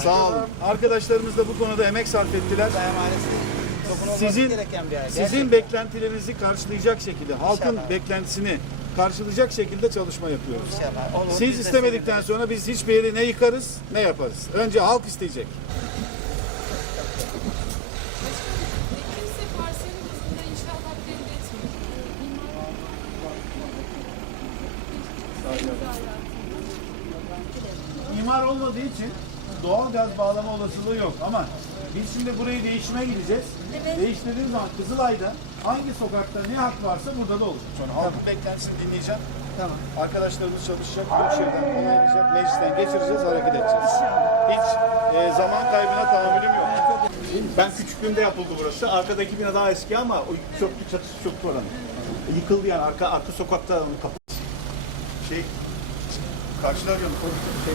Sağ olun. Arkadaşlarımız da bu konuda emek sarf ettiler. Sizin Sizin beklentilerinizi karşılayacak şekilde, halkın İnşallah. beklentisini karşılayacak şekilde çalışma yapıyoruz. İnşallah. Olur, biz Siz de istemedikten sonra biz hiçbir yeri ne yıkarız ne yaparız. Önce halk isteyecek. Kimse parsiyel bazında inşallah belli etmiyor. İmar olmadığı için doğal gaz bağlama olasılığı yok ama biz şimdi burayı değişime gideceğiz. Değiştirdiğimiz zaman Kızılay'da hangi sokakta ne hak varsa burada da olacak. Sonra halkın beklentisini dinleyeceğim. Tamam. Arkadaşlarımız çalışacak, Büyükşehir'den onaylayacak, meclisten geçireceğiz, hareket edeceğiz. Hiç e, zaman kaybına tahammülüm yok. Ben küçüklüğümde yapıldı burası. Arkadaki bina daha eski ama o çöktü çatısı çöktü oranın. Yıkıldı yani arka arka sokakta kapı. Şey arıyorum. Şey,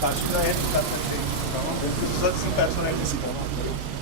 karşıda en katta şey. Tamam. Kızlar sizin personeliniz. Tamam.